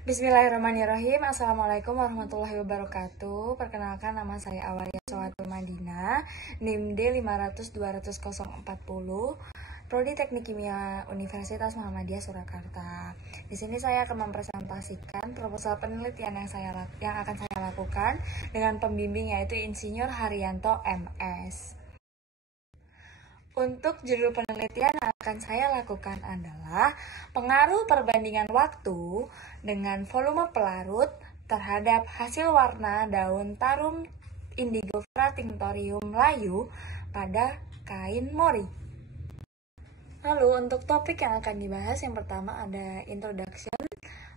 Bismillahirrahmanirrahim. Assalamualaikum warahmatullahi wabarakatuh. Perkenalkan, nama saya Awalia Sohatul Madina, NIM D500204040, Prodi Teknik Kimia Universitas Muhammadiyah Surakarta. Di sini saya akan mempresentasikan proposal penelitian yang akan saya lakukan dengan pembimbing, yaitu Insinyur Haryanto MS. Untuk judul penelitian yang akan saya lakukan adalah pengaruh perbandingan waktu dengan volume pelarut terhadap hasil warna daun tarum Indigofera tinctorium layu pada kain mori. Lalu untuk topik yang akan dibahas, yang pertama ada introduction,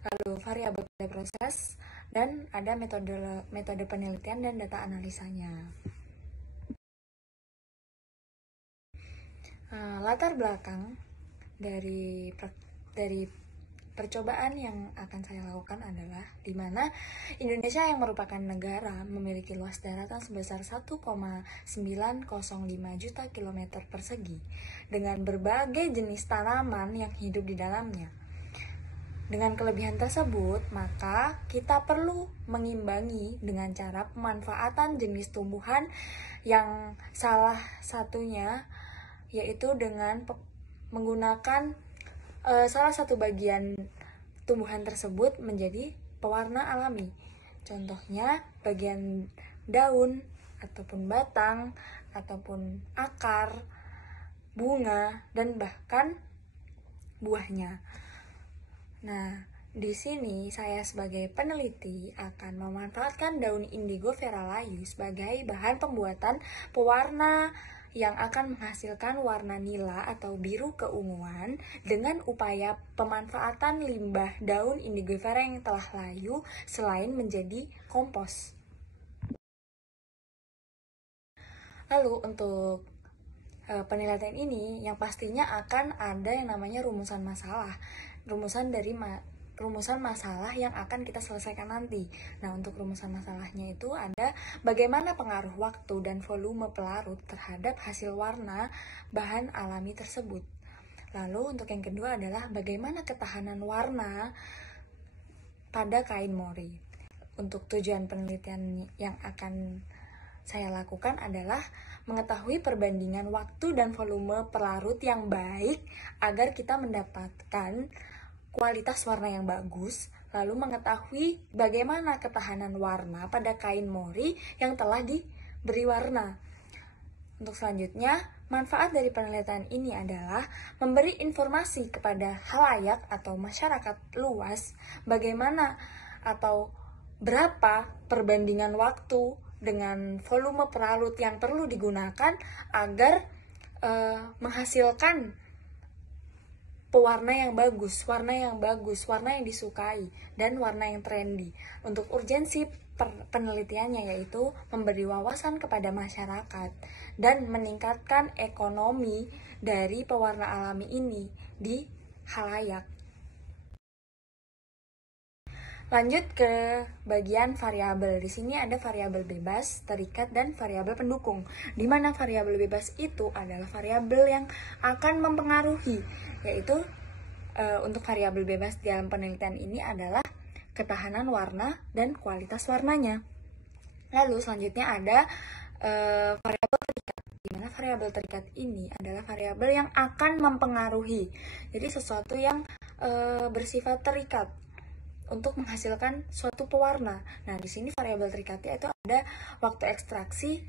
lalu variabel pada proses, dan ada metode penelitian dan data analisanya. Latar belakang dari percobaan yang akan saya lakukan adalah di mana Indonesia yang merupakan negara memiliki luas daratan sebesar 1,905 juta kilometer persegi dengan berbagai jenis tanaman yang hidup di dalamnya. Dengan kelebihan tersebut, maka kita perlu mengimbangi dengan cara pemanfaatan jenis tumbuhan yang salah satunya yaitu dengan menggunakan salah satu bagian tumbuhan tersebut menjadi pewarna alami. Contohnya bagian daun, ataupun batang, ataupun akar, bunga, dan bahkan buahnya. Nah, di sini saya sebagai peneliti akan memanfaatkan daun Indigofera layu sebagai bahan pembuatan pewarna yang akan menghasilkan warna nila atau biru keunguan dengan upaya pemanfaatan limbah daun Indigofera yang telah layu selain menjadi kompos. Lalu untuk penelitian ini yang pastinya akan ada yang namanya rumusan masalah. Rumusan masalah yang akan kita selesaikan nanti. Nah, untuk rumusan masalahnya itu ada bagaimana pengaruh waktu dan volume pelarut terhadap hasil warna bahan alami tersebut. Lalu untuk yang kedua adalah bagaimana ketahanan warna pada kain mori. Untuk tujuan penelitian yang akan saya lakukan adalah mengetahui perbandingan waktu dan volume pelarut yang baik agar kita mendapatkan kualitas warna yang bagus, lalu mengetahui bagaimana ketahanan warna pada kain mori yang telah diberi warna. Untuk selanjutnya, manfaat dari penelitian ini adalah memberi informasi kepada khalayak atau masyarakat luas bagaimana atau berapa perbandingan waktu dengan volume pelarut yang perlu digunakan agar menghasilkan pewarna yang bagus, warna yang disukai, dan warna yang trendy. Untuk urgensi penelitiannya yaitu memberi wawasan kepada masyarakat dan meningkatkan ekonomi dari pewarna alami ini di khalayak. Lanjut ke bagian variabel. Di sini ada variabel bebas, terikat, dan variabel pendukung. Di mana variabel bebas itu adalah variabel yang akan mempengaruhi, yaitu untuk variabel bebas dalam penelitian ini adalah ketahanan warna dan kualitas warnanya. Lalu selanjutnya ada variabel terikat. Di mana variabel terikat ini adalah variabel yang akan mempengaruhi. Jadi sesuatu yang bersifat terikat untuk menghasilkan suatu pewarna. Nah, di sini variabel terikatnya itu ada waktu ekstraksi,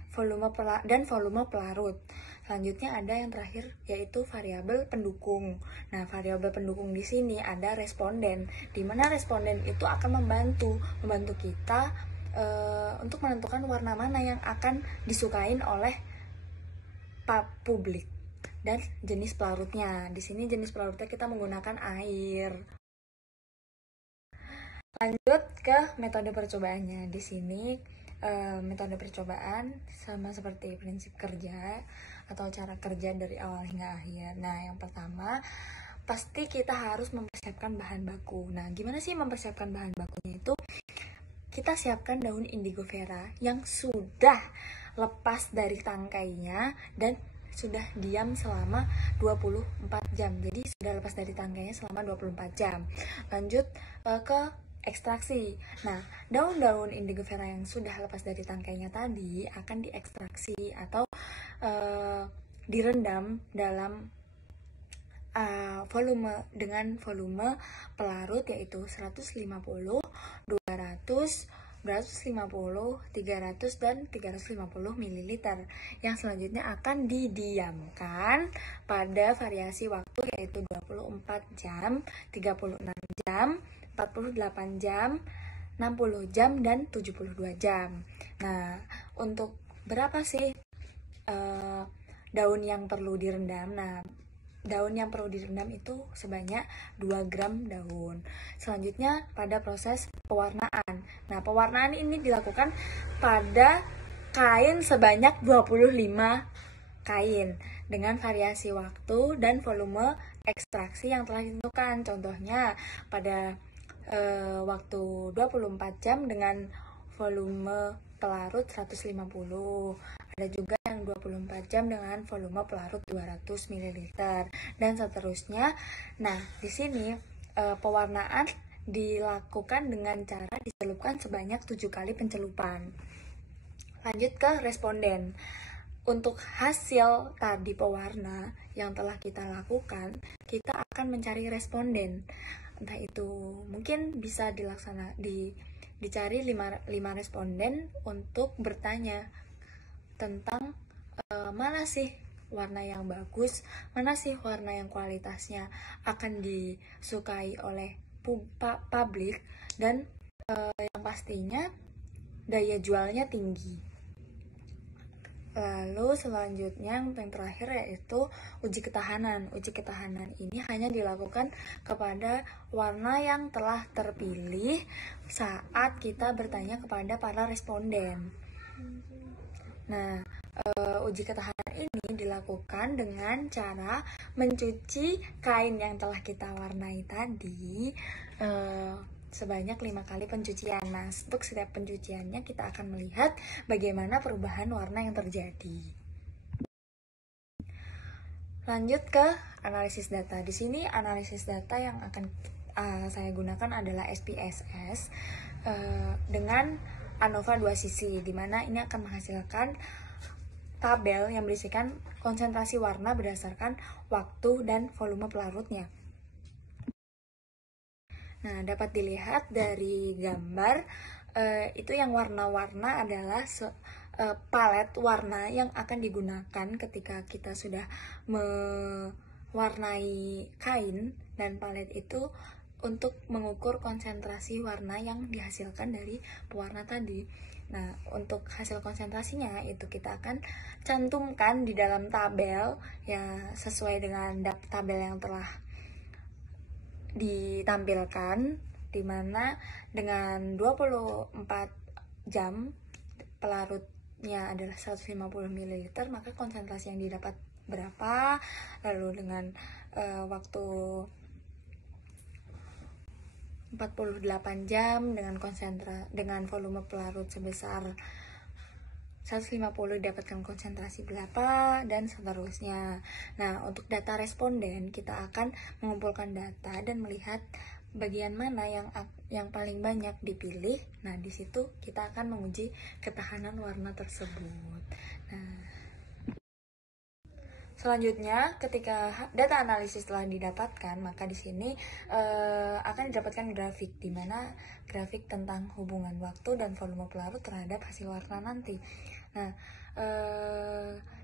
dan volume pelarut. Selanjutnya ada yang terakhir yaitu variabel pendukung. Nah, variabel pendukung di sini ada responden, di mana responden itu akan membantu kita untuk menentukan warna mana yang akan disukain oleh publik dan jenis pelarutnya. Di sini jenis pelarutnya kita menggunakan air. Lanjut ke metode percobaannya. Di sini metode percobaan sama seperti prinsip kerja atau cara kerja dari awal hingga akhir. Nah, yang pertama pasti kita harus mempersiapkan bahan baku. Nah, gimana sih mempersiapkan bahan bakunya itu? Kita siapkan daun Indigofera yang sudah lepas dari tangkainya dan sudah diam selama 24 jam. Jadi sudah lepas dari tangkainya selama 24 jam. Lanjut ke ekstraksi. Nah, daun-daun indigofera yang sudah lepas dari tangkainya tadi akan diekstraksi atau direndam dalam dengan volume pelarut yaitu 150, 200, 250, 300, dan 350 ml yang selanjutnya akan didiamkan pada variasi waktu yaitu 24 jam, 36 jam, 48 jam, 60 jam, dan 72 jam. Nah, untuk berapa sih daun yang perlu direndam? Nah, daun yang perlu direndam itu sebanyak 2 gram daun. Selanjutnya pada proses pewarnaan. Nah, pewarnaan ini dilakukan pada kain sebanyak 25 kain dengan variasi waktu dan volume ekstraksi yang telah ditentukan. Contohnya pada waktu 24 jam dengan volume pelarut 150. Ada juga yang 24 jam dengan volume pelarut 200 ml dan seterusnya. Nah, di sini pewarnaan dilakukan dengan cara dicelupkan sebanyak 7 kali pencelupan. Lanjut ke responden. Untuk hasil tadi pewarna yang telah kita lakukan, kita akan mencari responden. Entah itu mungkin bisa dicari 5 responden untuk bertanya tentang mana sih warna yang bagus, mana sih warna yang kualitasnya akan disukai oleh publik, dan yang pastinya daya jualnya tinggi. Lalu selanjutnya yang terakhir yaitu uji ketahanan. Uji ketahanan ini hanya dilakukan kepada warna yang telah terpilih saat kita bertanya kepada para responden. Nah, uji ketahanan ini dilakukan dengan cara mencuci kain yang telah kita warnai tadi sebanyak 5 kali pencucian. Nah, untuk setiap pencuciannya kita akan melihat bagaimana perubahan warna yang terjadi. Lanjut ke analisis data. Di sini analisis data yang akan saya gunakan adalah SPSS dengan ANOVA 2 sisi, di mana ini akan menghasilkan tabel yang berisikan konsentrasi warna berdasarkan waktu dan volume pelarutnya. Nah, dapat dilihat dari gambar itu yang warna-warna adalah palet warna yang akan digunakan ketika kita sudah mewarnai kain, dan palet itu untuk mengukur konsentrasi warna yang dihasilkan dari pewarna tadi. Nah, untuk hasil konsentrasinya itu kita akan cantumkan di dalam tabel ya sesuai dengan tabel yang telah ditampilkan, dimana dengan 24 jam pelarutnya adalah 150 ml, maka konsentrasi yang didapat berapa. Lalu dengan waktu 48 jam dengan volume pelarut sebesar 150 didapatkan konsentrasi berapa, dan seterusnya. Nah, untuk data responden kita akan mengumpulkan data dan melihat bagian mana yang paling banyak dipilih. Nah, di situ kita akan menguji ketahanan warna tersebut. Nah, selanjutnya ketika data analisis telah didapatkan, maka di sini akan didapatkan grafik, di mana grafik tentang hubungan waktu dan volume pelarut terhadap hasil warna nanti. Nah,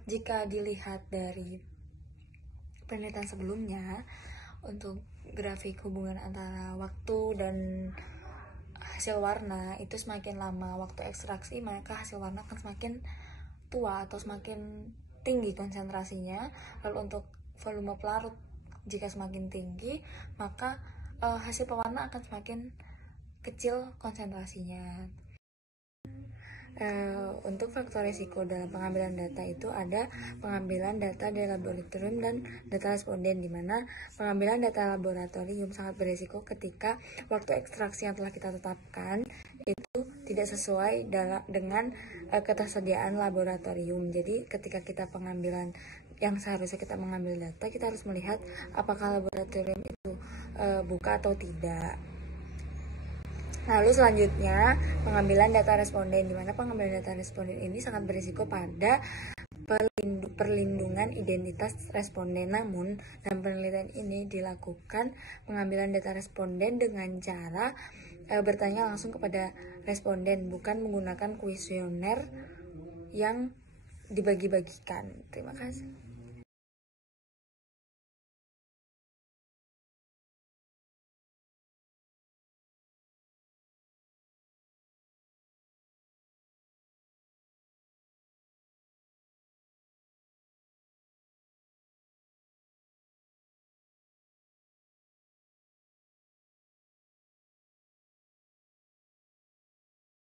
jika dilihat dari penelitian sebelumnya, untuk grafik hubungan antara waktu dan hasil warna itu semakin lama waktu ekstraksi, maka hasil warna akan semakin tua atau semakin tinggi konsentrasinya. Lalu untuk volume pelarut, jika semakin tinggi, maka hasil pewarna akan semakin kecil konsentrasinya. Untuk faktor risiko dalam pengambilan data itu ada pengambilan data dari laboratorium dan data responden, di mana pengambilan data laboratorium sangat berisiko ketika waktu ekstraksi yang telah kita tetapkan itu tidak sesuai dengan ketersediaan laboratorium. Jadi ketika kita pengambilan yang seharusnya kita mengambil data, kita harus melihat apakah laboratorium itu buka atau tidak. Lalu selanjutnya pengambilan data responden, di mana pengambilan data responden ini sangat berisiko pada perlindungan identitas responden. Namun, dalam penelitian ini dilakukan pengambilan data responden dengan cara bertanya langsung kepada responden, bukan menggunakan kuesioner yang dibagi-bagikan. Terima kasih.